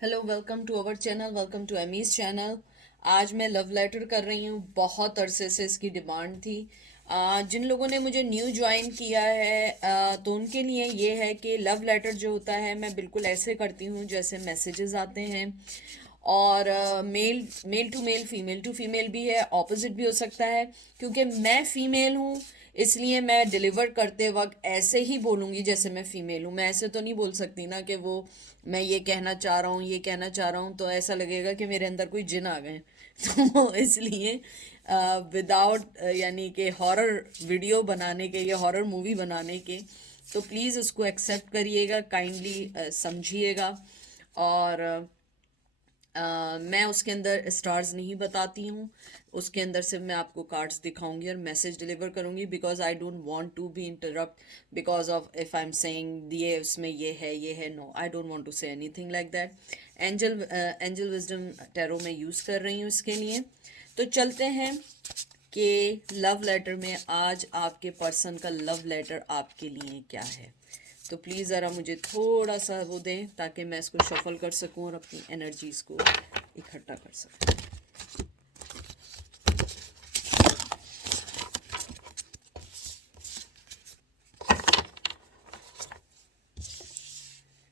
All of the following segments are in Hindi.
Hello, welcome to our channel, welcome to Amy's channel. आज मैं लव लेटर कर रही हूँ। बहुत अरसे से इसकी डिमांड थी। जिन लोगों ने मुझे न्यू ज्वाइन किया है तो उनके लिए ये है कि लव लेटर जो होता है मैं बिल्कुल ऐसे करती हूँ जैसे मैसेजेस आते हैं। और male male to male, female to female भी है, ऑपोजिट भी हो सकता है। क्योंकि मैं फीमेल हूँ इसलिए मैं डिलीवर करते वक्त ऐसे ही बोलूँगी जैसे मैं फ़ीमेल हूँ। मैं ऐसे तो नहीं बोल सकती ना कि वो मैं ये कहना चाह रहा हूँ, ये कहना चाह रहा हूँ, तो ऐसा लगेगा कि मेरे अंदर कोई जिन आ गए। तो इसलिए विदाउट यानी कि हॉरर वीडियो बनाने के या हॉरर मूवी बनाने के, तो प्लीज़ उसको एक्सेप्ट करिएगा, काइंडली समझिएगा। और मैं उसके अंदर स्टार्स नहीं बताती हूँ। उसके अंदर सिर्फ मैं आपको कार्ड्स दिखाऊंगी और मैसेज डिलीवर करूंगी, because I don't want to be interrupt because of if I am saying ये उसमें ये है। No, I don't want to say anything like that. Angel wisdom tarot में यूज़ कर रही हूँ इसके लिए। तो चलते हैं कि लव लेटर में आज आपके पर्सन का लव लेटर आपके लिए क्या है। तो प्लीज़ ज़रा मुझे थोड़ा सा वो दें ताकि मैं इसको शफल कर सकूं और अपनी एनर्जीज को इकट्ठा कर सकूं।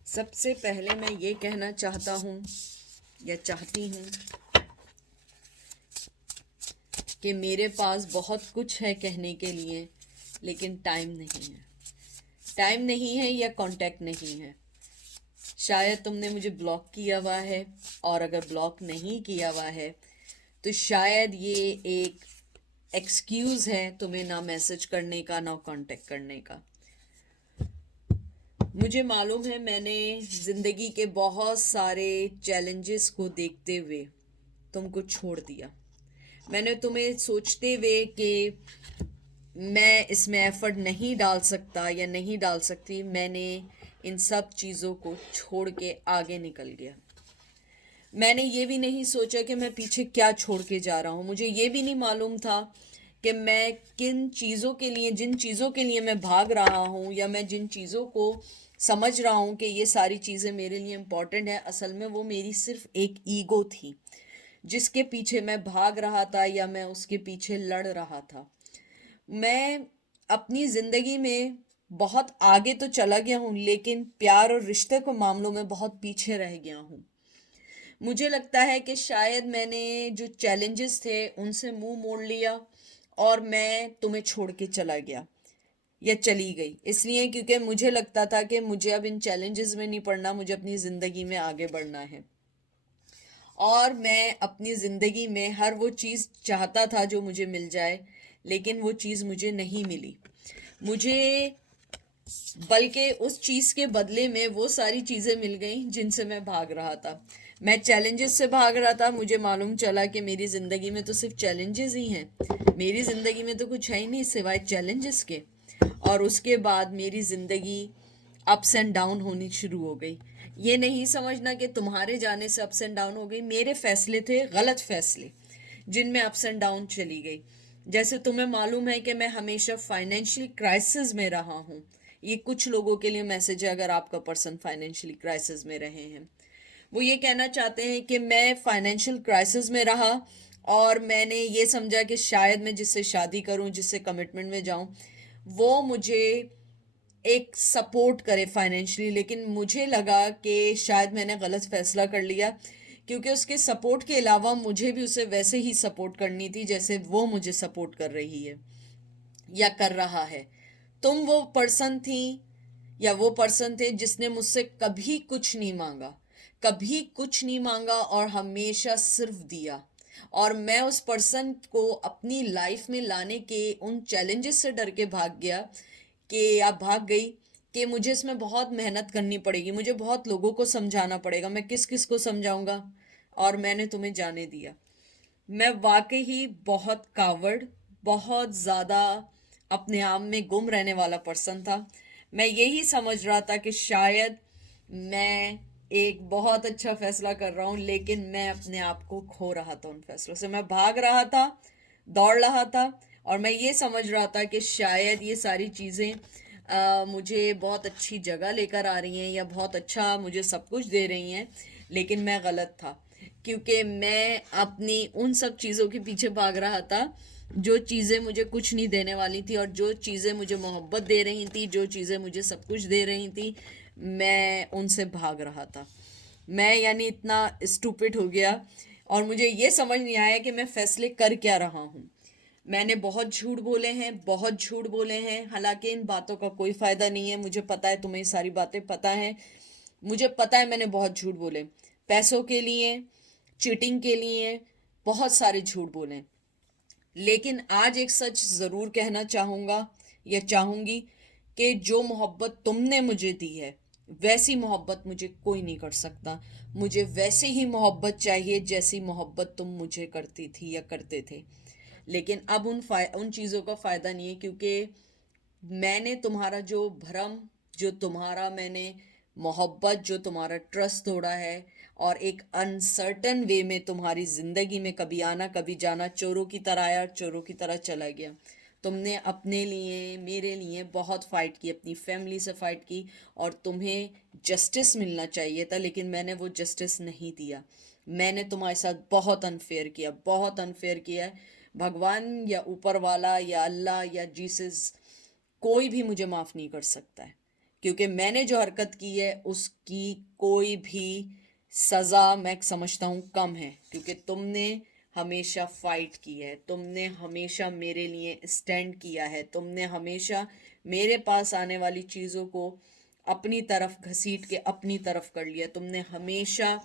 सबसे पहले मैं ये कहना चाहता हूँ या चाहती हूँ कि मेरे पास बहुत कुछ है कहने के लिए, लेकिन टाइम नहीं है। टाइम नहीं है या कांटेक्ट नहीं है। शायद तुमने मुझे ब्लॉक किया हुआ है, और अगर ब्लॉक नहीं किया हुआ है तो शायद ये एक एक्सक्यूज़ है तुम्हें ना मैसेज करने का, ना कांटेक्ट करने का। मुझे मालूम है मैंने ज़िंदगी के बहुत सारे चैलेंजेस को देखते हुए तुमको छोड़ दिया। मैंने तुम्हें सोचते हुए कि मैं इसमें एफर्ट नहीं डाल सकता या नहीं डाल सकती, मैंने इन सब चीज़ों को छोड़ के आगे निकल गया। मैंने ये भी नहीं सोचा कि मैं पीछे क्या छोड़ के जा रहा हूँ। मुझे ये भी नहीं मालूम था कि मैं किन चीज़ों के लिए, जिन चीज़ों के लिए मैं भाग रहा हूँ या मैं जिन चीज़ों को समझ रहा हूँ कि ये सारी चीज़ें मेरे लिए इम्पोर्टेंट है, असल में वो मेरी सिर्फ एक ईगो थी जिसके पीछे मैं भाग रहा था या मैं उसके पीछे लड़ रहा था। मैं अपनी ज़िंदगी में बहुत आगे तो चला गया हूँ, लेकिन प्यार और रिश्ते के मामलों में बहुत पीछे रह गया हूँ। मुझे लगता है कि शायद मैंने जो चैलेंजेस थे उनसे मुंह मोड़ लिया और मैं तुम्हें छोड़ के चला गया या चली गई, इसलिए क्योंकि मुझे लगता था कि मुझे अब इन चैलेंजेस में नहीं पड़ना, मुझे अपनी ज़िंदगी में आगे बढ़ना है। और मैं अपनी ज़िंदगी में हर वो चीज़ चाहता था जो मुझे मिल जाए, लेकिन वो चीज़ मुझे नहीं मिली। मुझे बल्कि उस चीज़ के बदले में वो सारी चीज़ें मिल गई जिनसे मैं भाग रहा था। मैं चैलेंजेस से भाग रहा था। मुझे मालूम चला कि मेरी ज़िंदगी में तो सिर्फ चैलेंजेस ही हैं। मेरी ज़िंदगी में तो कुछ है ही नहीं सिवाय चैलेंजेस के। और उसके बाद मेरी ज़िंदगी अप्स एंड डाउन होनी शुरू हो गई। ये नहीं समझना कि तुम्हारे जाने से अप्स एंड डाउन हो गई। मेरे फैसले थे गलत फैसले जिनमें अप्स एंड डाउन चली गई। जैसे तुम्हें मालूम है कि मैं हमेशा फाइनेंशियल क्राइसिस में रहा हूँ। ये कुछ लोगों के लिए मैसेज है, अगर आपका पर्सन फाइनेंशियली क्राइसिस में रहे हैं। वो ये कहना चाहते हैं कि मैं फाइनेंशियल क्राइसिस में रहा और मैंने ये समझा कि शायद मैं जिससे शादी करूं, जिससे कमिटमेंट में जाऊं, वो मुझे एक सपोर्ट करे फाइनेंशियली, लेकिन मुझे लगा कि शायद मैंने गलत फैसला कर लिया, क्योंकि उसके सपोर्ट के अलावा मुझे भी उसे वैसे ही सपोर्ट करनी थी जैसे वो मुझे सपोर्ट कर रही है या कर रहा है। तुम वो पर्सन थी या वो पर्सन थे जिसने मुझसे कभी कुछ नहीं मांगा, कभी कुछ नहीं मांगा और हमेशा सिर्फ दिया। और मैं उस पर्सन को अपनी लाइफ में लाने के उन चैलेंजेस से डर के भाग गया, कि आप भाग गई कि मुझे इसमें बहुत मेहनत करनी पड़ेगी, मुझे बहुत लोगों को समझाना पड़ेगा, मैं किस किस को समझाऊंगा। और मैंने तुम्हें जाने दिया। मैं वाकई ही बहुत कावड़, बहुत ज़्यादा अपने आप में गुम रहने वाला पर्सन था। मैं यही समझ रहा था कि शायद मैं एक बहुत अच्छा फैसला कर रहा हूँ, लेकिन मैं अपने आप को खो रहा था उन फैसलों से। मैं भाग रहा था, दौड़ रहा था, और मैं ये समझ रहा था कि शायद ये सारी चीज़ें मुझे बहुत अच्छी जगह लेकर आ रही हैं या बहुत अच्छा मुझे सब कुछ दे रही हैं, लेकिन मैं गलत था, क्योंकि मैं अपनी उन सब चीज़ों के पीछे भाग रहा था जो चीज़ें मुझे कुछ नहीं देने वाली थी, और जो चीज़ें मुझे मोहब्बत दे रही थी, जो चीज़ें मुझे सब कुछ दे रही थी, मैं उनसे भाग रहा था। मैं यानी इतना स्टूपिड हो गया, और मुझे ये समझ नहीं आया कि मैं फैसले कर क्या रहा हूँ। मैंने बहुत झूठ बोले हैं, बहुत झूठ बोले हैं, हालांकि इन बातों का कोई फ़ायदा नहीं है। मुझे पता है, तुम्हें ये सारी बातें पता हैं। मुझे पता है मैंने बहुत झूठ बोले, पैसों के लिए, चीटिंग के लिए, बहुत सारे झूठ बोले। लेकिन आज एक सच ज़रूर कहना चाहूँगा या चाहूँगी, कि जो मोहब्बत तुमने मुझे दी है, वैसी मोहब्बत मुझे कोई नहीं कर सकता। मुझे वैसे ही मोहब्बत चाहिए जैसी मोहब्बत तुम मुझे करती थी या करते थे। लेकिन अब उन चीज़ों का फ़ायदा नहीं है, क्योंकि मैंने तुम्हारा जो भरम, जो तुम्हारा मैंने मोहब्बत, जो तुम्हारा ट्रस्ट तोड़ा है, और एक अनसर्टन वे में तुम्हारी ज़िंदगी में कभी आना कभी जाना, चोरों की तरह आया चोरों की तरह चला गया। तुमने अपने लिए, मेरे लिए बहुत फ़ाइट की, अपनी फैमिली से फ़ाइट की, और तुम्हें जस्टिस मिलना चाहिए था, लेकिन मैंने वो जस्टिस नहीं दिया। मैंने तुम्हारे साथ बहुत अनफेयर किया, बहुत अनफेयर किया है। भगवान या ऊपर वाला या अल्लाह या जीसस, कोई भी मुझे माफ़ नहीं कर सकता है, क्योंकि मैंने जो हरकत की है उसकी कोई भी सज़ा मैं समझता हूँ कम है, क्योंकि तुमने हमेशा फाइट की है, तुमने हमेशा मेरे लिए स्टैंड किया है, तुमने हमेशा मेरे पास आने वाली चीज़ों को अपनी तरफ घसीट के अपनी तरफ कर लिया। तुमने हमेशा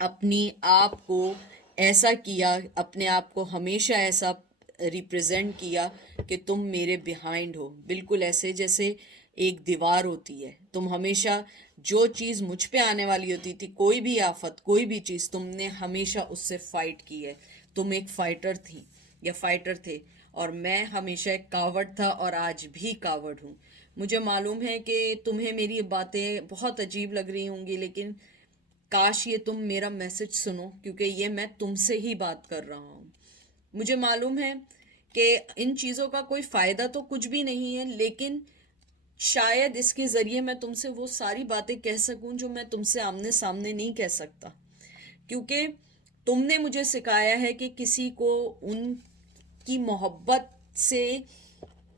अपनी आप को ऐसा किया, अपने आप को हमेशा ऐसा रिप्रेजेंट किया कि तुम मेरे बिहाइंड हो, बिल्कुल ऐसे जैसे एक दीवार होती है। तुम हमेशा जो चीज़ मुझ पे आने वाली होती थी, कोई भी आफत, कोई भी चीज़, तुमने हमेशा उससे फाइट की है। तुम एक फाइटर थी या फाइटर थे, और मैं हमेशा एक कावड़ था, और आज भी कावड़ हूँ। मुझे मालूम है कि तुम्हें मेरी ये बातें बहुत अजीब लग रही होंगी, लेकिन काश ये तुम मेरा मैसेज सुनो, क्योंकि ये मैं तुमसे ही बात कर रहा हूँ। मुझे मालूम है कि इन चीज़ों का कोई फ़ायदा तो कुछ भी नहीं है, लेकिन शायद इसके ज़रिए मैं तुमसे वो सारी बातें कह सकूं जो मैं तुमसे आमने सामने नहीं कह सकता, क्योंकि तुमने मुझे सिखाया है कि किसी को उनकी मोहब्बत से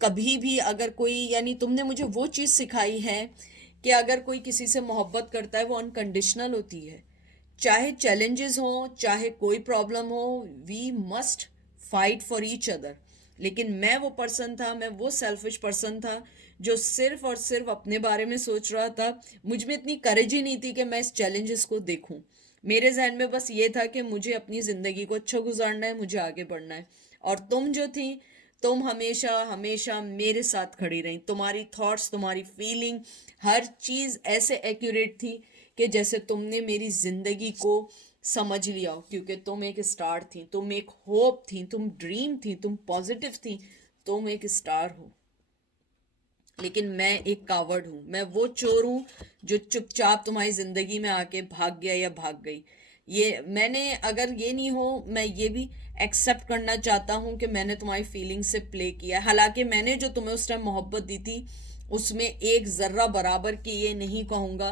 कभी भी अगर कोई, यानी तुमने मुझे वो चीज़ सिखाई है कि अगर कोई किसी से मोहब्बत करता है वो अनकंडीशनल होती है। चाहे चैलेंजेस हो, चाहे कोई प्रॉब्लम हो, we must fight for each other. लेकिन मैं वो पर्सन था, मैं वो सेल्फिश पर्सन था जो सिर्फ और सिर्फ अपने बारे में सोच रहा था। मुझ में इतनी करेज ही नहीं थी कि मैं इस चैलेंजेस को देखूं। मेरे जहन में बस ये था कि मुझे अपनी ज़िंदगी को अच्छा गुजारना है, मुझे आगे बढ़ना है। और तुम जो थी, तुम हमेशा हमेशा मेरे साथ खड़ी रही। तुम्हारी थॉट्स, तुम्हारी फीलिंग, हर चीज़ ऐसे एक्यूरेट थी कि जैसे तुमने मेरी ज़िंदगी को समझ लिया हो, क्योंकि तुम एक स्टार थी, तुम एक होप थी, तुम ड्रीम थी, तुम पॉजिटिव थी, तुम एक स्टार हो। लेकिन मैं एक कावड़ हूँ, मैं वो चोर हूँ जो चुपचाप तुम्हारी ज़िंदगी में आके भाग गया या भाग गई। ये मैंने, अगर ये नहीं हो, मैं ये भी एक्सेप्ट करना चाहता हूँ कि मैंने तुम्हारी फीलिंग से प्ले किया है। हालांकि मैंने जो तुम्हें उस टाइम मोहब्बत दी थी, उसमें एक ज़र्रा बराबर की ये नहीं कहूँगा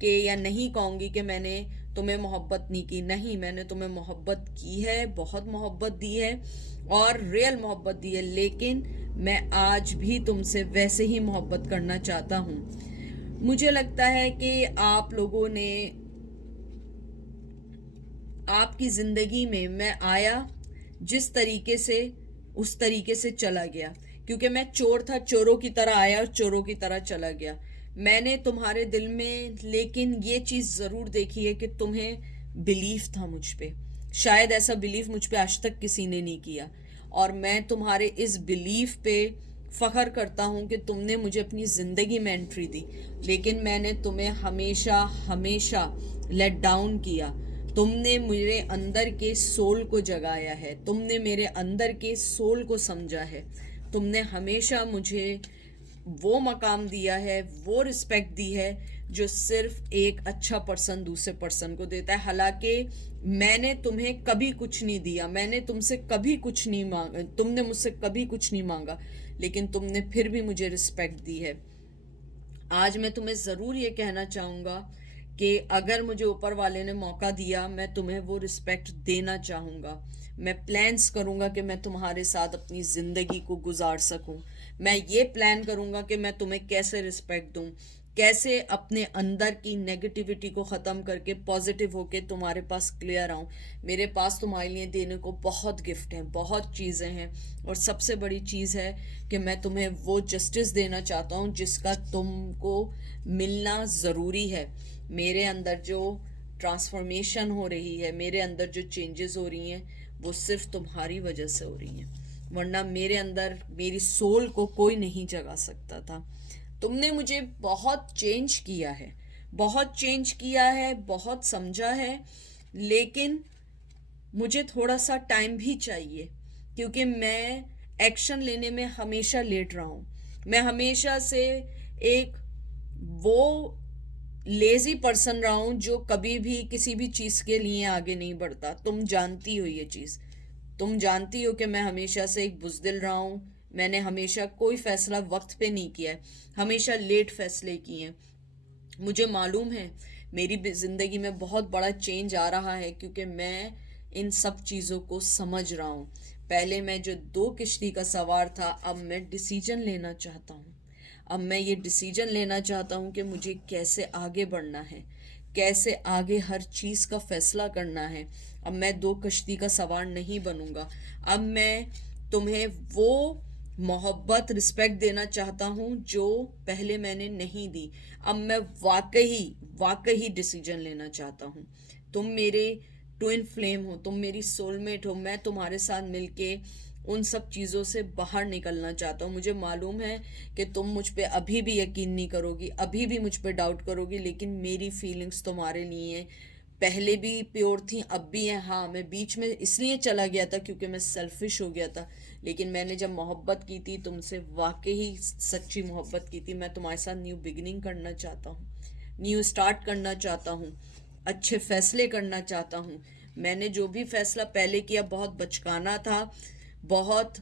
कि, या नहीं कहूँगी कि मैंने तुम्हें मोहब्बत नहीं की। नहीं, मैंने तुम्हें मोहब्बत की है, बहुत मोहब्बत दी है, और रियल मोहब्बत दी है। लेकिन मैं आज भी तुमसे वैसे ही मोहब्बत करना चाहता हूँ। मुझे लगता है कि आप लोगों ने, आपकी ज़िंदगी में मैं आया जिस तरीके से, उस तरीके से चला गया, क्योंकि मैं चोर था, चोरों की तरह आया और चोरों की तरह चला गया। मैंने तुम्हारे दिल में लेकिन ये चीज़ ज़रूर देखी है कि तुम्हें बिलीफ था मुझ पे। शायद ऐसा बिलीफ मुझ पे आज तक किसी ने नहीं किया, और मैं तुम्हारे इस बिलीफ पे फ़ख्र करता हूँ कि तुमने मुझे अपनी ज़िंदगी में एंट्री दी। लेकिन मैंने तुम्हें हमेशा हमेशा लेट डाउन किया। तुमने मेरे अंदर के सोल को जगाया है, तुमने मेरे अंदर के सोल को समझा है। तुमने हमेशा मुझे वो मकाम दिया है, वो रिस्पेक्ट दी है जो सिर्फ एक अच्छा पर्सन दूसरे पर्सन को देता है। हालांकि मैंने तुम्हें कभी कुछ नहीं दिया, मैंने तुमसे कभी कुछ नहीं मांगा, तुमने मुझसे कभी कुछ नहीं मांगा, लेकिन तुमने फिर भी मुझे रिस्पेक्ट दी है। आज मैं तुम्हें ज़रूर ये कहना चाहूँगा कि अगर मुझे ऊपर वाले ने मौका दिया, मैं तुम्हें वो रिस्पेक्ट देना चाहूँगा। मैं प्लान्स करूँगा कि मैं तुम्हारे साथ अपनी ज़िंदगी को गुजार सकूँ। मैं ये प्लान करूँगा कि मैं तुम्हें कैसे रिस्पेक्ट दूँ, कैसे अपने अंदर की नेगेटिविटी को ख़त्म करके पॉजिटिव होके तुम्हारे पास क्लियर आऊँ। मेरे पास तुम्हारे लिए देने को बहुत गिफ्ट हैं, बहुत चीज़ें हैं, और सबसे बड़ी चीज़ है कि मैं तुम्हें वो जस्टिस देना चाहता हूँ जिसका तुमको मिलना ज़रूरी है। मेरे अंदर जो ट्रांसफॉर्मेशन हो रही है, मेरे अंदर जो चेंजेस हो रही हैं, वो सिर्फ तुम्हारी वजह से हो रही हैं, वरना मेरे अंदर मेरी सोल को कोई नहीं जगा सकता था। तुमने मुझे बहुत चेंज किया है, बहुत चेंज किया है, बहुत समझा है, लेकिन मुझे थोड़ा सा टाइम भी चाहिए, क्योंकि मैं एक्शन लेने में हमेशा लेट रहा हूँ। मैं हमेशा से एक वो लेजी पर्सन रहा हूँ जो कभी भी किसी भी चीज़ के लिए आगे नहीं बढ़ता। तुम जानती हो ये चीज़, तुम जानती हो कि मैं हमेशा से एक बुज़दिल रहा हूँ। मैंने हमेशा कोई फैसला वक्त पे नहीं किया है, हमेशा लेट फैसले किए हैं। मुझे मालूम है मेरी ज़िंदगी में बहुत बड़ा चेंज आ रहा है, क्योंकि मैं इन सब चीज़ों को समझ रहा हूँ। पहले मैं जो दो किश्ती का सवार था, अब मैं डिसीजन लेना चाहता हूँ। अब मैं ये डिसीजन लेना चाहता हूँ कि मुझे कैसे आगे बढ़ना है, कैसे आगे हर चीज़ का फैसला करना है। अब मैं दो कश्ती का सवार नहीं बनूंगा। अब मैं तुम्हें वो मोहब्बत रिस्पेक्ट देना चाहता हूँ जो पहले मैंने नहीं दी। अब मैं वाकई वाकई डिसीजन लेना चाहता हूँ। तुम मेरे ट्विन फ्लेम हो, तुम मेरी सोलमेट हो। मैं तुम्हारे साथ मिलके उन सब चीज़ों से बाहर निकलना चाहता हूँ। मुझे मालूम है कि तुम मुझ पे अभी भी यकीन नहीं करोगी, अभी भी मुझ पे डाउट करोगी, लेकिन मेरी फीलिंग्स तुम्हारे लिए पहले भी प्योर थी, अब भी है। हाँ, मैं बीच में इसलिए चला गया था क्योंकि मैं सेल्फिश हो गया था, लेकिन मैंने जब मोहब्बत की थी तुमसे, वाकई सच्ची मोहब्बत की थी। मैं तुम्हारे साथ न्यू बिगिनिंग करना चाहता हूँ, न्यू स्टार्ट करना चाहता हूँ, अच्छे फैसले करना चाहता हूँ। मैंने जो भी फैसला पहले किया बहुत बचकाना था, बहुत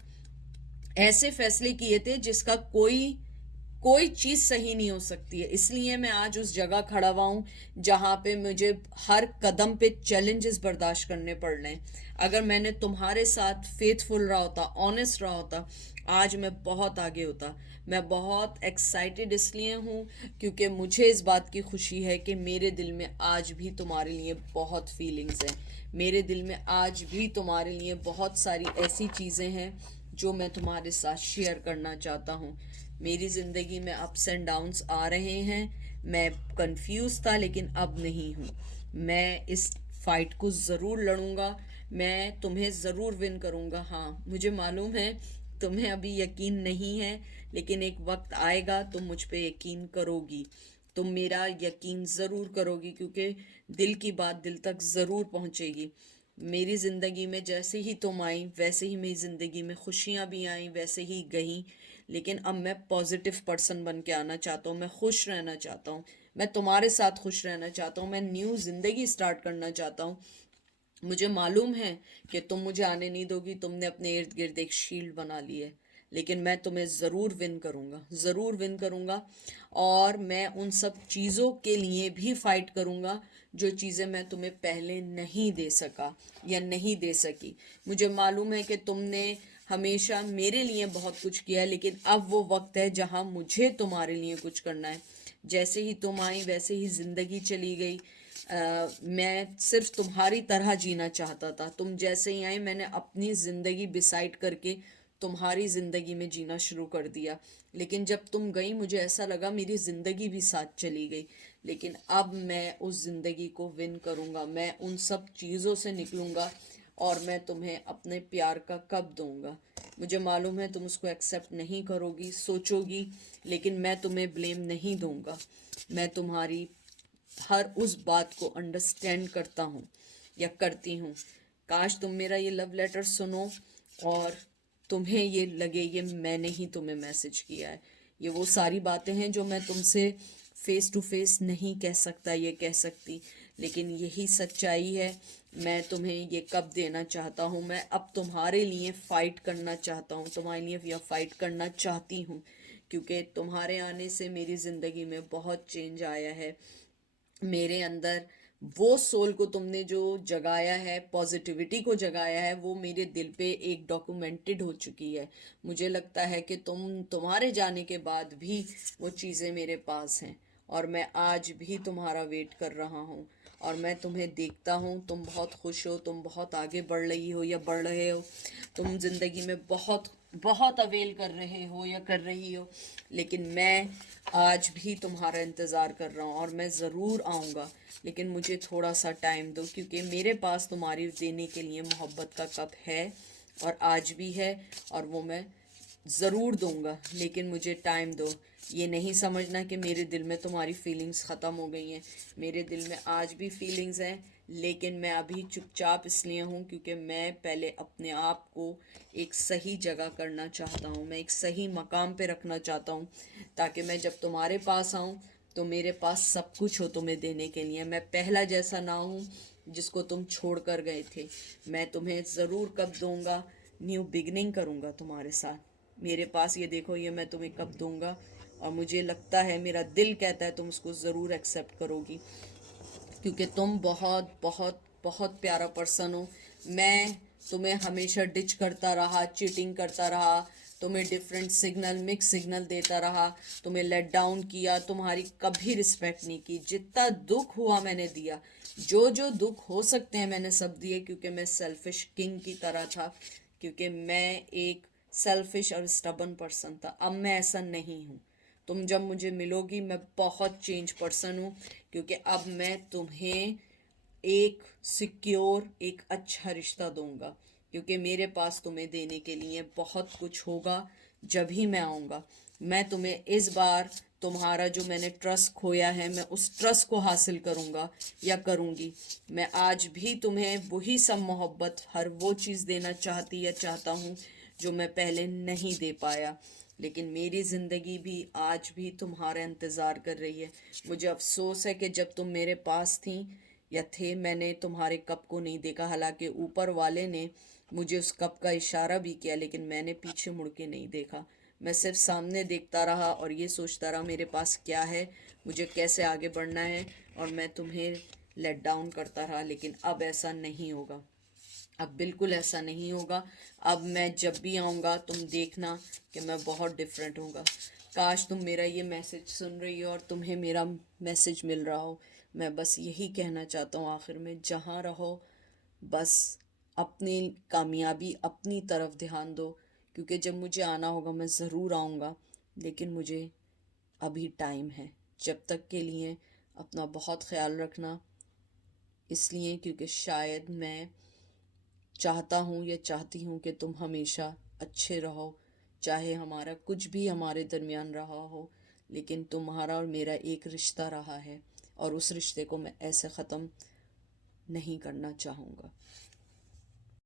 ऐसे फैसले किए थे जिसका कोई कोई चीज़ सही नहीं हो सकती है। इसलिए मैं आज उस जगह खड़ा हुआ हूँ जहाँ पे मुझे हर कदम पे चैलेंजेस बर्दाश्त करने पड़ रहे हैं। अगर मैंने तुम्हारे साथ फेथफुल रहा होता, ऑनेस्ट रहा होता, आज मैं बहुत आगे होता। मैं बहुत एक्साइटेड इसलिए हूँ क्योंकि मुझे इस बात की खुशी है कि मेरे दिल में आज भी तुम्हारे लिए बहुत फीलिंग्स हैं। मेरे दिल में आज भी तुम्हारे लिए बहुत सारी ऐसी चीज़ें हैं जो मैं तुम्हारे साथ शेयर करना चाहता हूँ। मेरी ज़िंदगी में अप्स एंड डाउन्स आ रहे हैं। मैं कंफ्यूज था, लेकिन अब नहीं हूँ। मैं इस फाइट को ज़रूर लड़ूंगा, मैं तुम्हें ज़रूर विन करूंगा। हाँ, मुझे मालूम है तुम्हें अभी यकीन नहीं है, लेकिन एक वक्त आएगा तुम मुझ पे यकीन करोगी। तुम मेरा यकीन ज़रूर करोगी, क्योंकि दिल की बात दिल तक ज़रूर पहुँचेगी। मेरी ज़िंदगी में जैसे ही तुम आई, वैसे ही मेरी ज़िंदगी में खुशियाँ भी आई, वैसे ही गईं। लेकिन अब मैं पॉजिटिव पर्सन बन के आना चाहता हूँ, मैं खुश रहना चाहता हूँ, मैं तुम्हारे साथ खुश रहना चाहता हूँ, मैं न्यू ज़िंदगी स्टार्ट करना चाहता हूँ। मुझे मालूम है कि तुम मुझे आने नहीं दोगी, तुमने अपने इर्द गिर्द एक शील्ड बना ली है, लेकिन मैं तुम्हें ज़रूर विन करूँगा, ज़रूर विन करूँगा। और मैं उन सब चीज़ों के लिए भी फाइट करूँगा जो चीज़ें मैं तुम्हें पहले नहीं दे सका या नहीं दे सकी। मुझे मालूम है कि तुमने हमेशा मेरे लिए बहुत कुछ किया है, लेकिन अब वो वक्त है जहाँ मुझे तुम्हारे लिए कुछ करना है। जैसे ही तुम आई वैसे ही ज़िंदगी चली गई। मैं सिर्फ तुम्हारी तरह जीना चाहता था। तुम जैसे ही आई, मैंने अपनी ज़िंदगी डिसाइड करके तुम्हारी ज़िंदगी में जीना शुरू कर दिया। लेकिन जब तुम गई मुझे ऐसा लगा मेरी ज़िंदगी भी साथ चली गई। लेकिन अब मैं उस ज़िंदगी को विन करूँगा, मैं उन सब चीज़ों से निकलूँगा, और मैं तुम्हें अपने प्यार का कब दूंगा। मुझे मालूम है तुम उसको एक्सेप्ट नहीं करोगी, सोचोगी, लेकिन मैं तुम्हें ब्लेम नहीं दूंगा। मैं तुम्हारी हर उस बात को अंडरस्टैंड करता हूँ या करती हूँ। काश तुम मेरा ये लव लेटर सुनो और तुम्हें ये लगे ये मैंने ही तुम्हें मैसेज किया है। ये वो सारी बातें हैं जो मैं तुमसे फेस टू फेस नहीं कह सकता, ये कह सकती, लेकिन यही सच्चाई है। मैं तुम्हें ये कब देना चाहता हूँ। मैं अब तुम्हारे लिए फ़ाइट करना चाहता हूँ, तुम्हारे लिए यह फ़ाइट करना चाहती हूँ, क्योंकि तुम्हारे आने से मेरी ज़िंदगी में बहुत चेंज आया है। मेरे अंदर वो सोल को तुमने जो जगाया है, पॉजिटिविटी को जगाया है, वो मेरे दिल पे एक डॉक्यूमेंटेड हो चुकी है। मुझे लगता है कि तुम्हारे जाने के बाद भी वो चीज़ें मेरे पास हैं, और मैं आज भी तुम्हारा वेट कर रहा हूँ। और मैं तुम्हें देखता हूँ, तुम बहुत खुश हो, तुम बहुत आगे बढ़ रही हो या बढ़ रहे हो, तुम ज़िंदगी में बहुत बहुत अवेल कर रहे हो या कर रही हो। लेकिन मैं आज भी तुम्हारा इंतज़ार कर रहा हूँ, और मैं ज़रूर आऊँगा। लेकिन मुझे थोड़ा सा टाइम दो, क्योंकि मेरे पास तुम्हारी देने के लिए मोहब्बत का कप है, और आज भी है, और वो मैं ज़रूर दूंगा। लेकिन मुझे टाइम दो। ये नहीं समझना कि मेरे दिल में तुम्हारी फीलिंग्स ख़त्म हो गई हैं। मेरे दिल में आज भी फीलिंग्स हैं, लेकिन मैं अभी चुपचाप इसलिए हूँ क्योंकि मैं पहले अपने आप को एक सही जगह करना चाहता हूँ, मैं एक सही मकाम पे रखना चाहता हूँ, ताकि मैं जब तुम्हारे पास आऊँ तो मेरे पास सब कुछ हो तुम्हें देने के लिए। मैं पहला जैसा ना हूँ जिसको तुम छोड़ कर गए थे। मैं तुम्हें ज़रूर कब दूंगा, न्यू बिगनिंग करूँगा तुम्हारे साथ। मेरे पास ये देखो, ये मैं तुम्हें कब दूंगा, और मुझे लगता है, मेरा दिल कहता है तुम उसको ज़रूर एक्सेप्ट करोगी, क्योंकि तुम बहुत बहुत बहुत प्यारा पर्सन हो। मैं तुम्हें हमेशा डिच करता रहा, चीटिंग करता रहा, तुम्हें डिफरेंट सिग्नल, मिक्स सिग्नल देता रहा, तुम्हें लेट डाउन किया, तुम्हारी कभी रिस्पेक्ट नहीं की। जितना दुख हुआ मैंने दिया, जो जो दुख हो सकते हैं मैंने सब दिए, क्योंकि मैं सेल्फिश किंग की तरह था, क्योंकि मैं एक सेल्फिश और स्टबन पर्सन था। अब मैं ऐसा नहीं हूँ। तुम जब मुझे मिलोगी, मैं बहुत चेंज पर्सन हूँ, क्योंकि अब मैं तुम्हें एक सिक्योर, एक अच्छा रिश्ता दूंगा, क्योंकि मेरे पास तुम्हें देने के लिए बहुत कुछ होगा जब ही मैं आऊँगा। मैं तुम्हें इस बार, तुम्हारा जो मैंने ट्रस्ट खोया है, मैं उस ट्रस्ट को हासिल करूँगा या करूँगी। मैं आज भी तुम्हें वही सब मोहब्बत, हर वो चीज़ देना चाहती या चाहता हूँ जो मैं पहले नहीं दे पाया। लेकिन मेरी ज़िंदगी भी आज भी तुम्हारा इंतज़ार कर रही है। मुझे अफसोस है कि जब तुम मेरे पास थी या थे, मैंने तुम्हारे कप को नहीं देखा। हालांकि ऊपर वाले ने मुझे उस कप का इशारा भी किया, लेकिन मैंने पीछे मुड़ के नहीं देखा। मैं सिर्फ सामने देखता रहा और ये सोचता रहा मेरे पास क्या है, मुझे कैसे आगे बढ़ना है, और मैं तुम्हें लेट डाउन करता रहा। लेकिन अब ऐसा नहीं होगा, अब बिल्कुल ऐसा नहीं होगा। अब मैं जब भी आऊँगा, तुम देखना कि मैं बहुत डिफरेंट होऊंगा। काश तुम मेरा ये मैसेज सुन रही हो और तुम्हें मेरा मैसेज मिल रहा हो। मैं बस यही कहना चाहता हूँ आखिर में, जहाँ रहो बस अपनी कामयाबी, अपनी तरफ ध्यान दो, क्योंकि जब मुझे आना होगा मैं ज़रूर आऊँगा। लेकिन मुझे अभी टाइम है। जब तक के लिए अपना बहुत ख्याल रखना, इसलिए क्योंकि शायद मैं चाहता हूँ या चाहती हूँ कि तुम हमेशा अच्छे रहो, चाहे हमारा कुछ भी हमारे दरमियान रहा हो। लेकिन तुम्हारा और मेरा एक रिश्ता रहा है, और उस रिश्ते को मैं ऐसे ख़त्म नहीं करना चाहूँगा।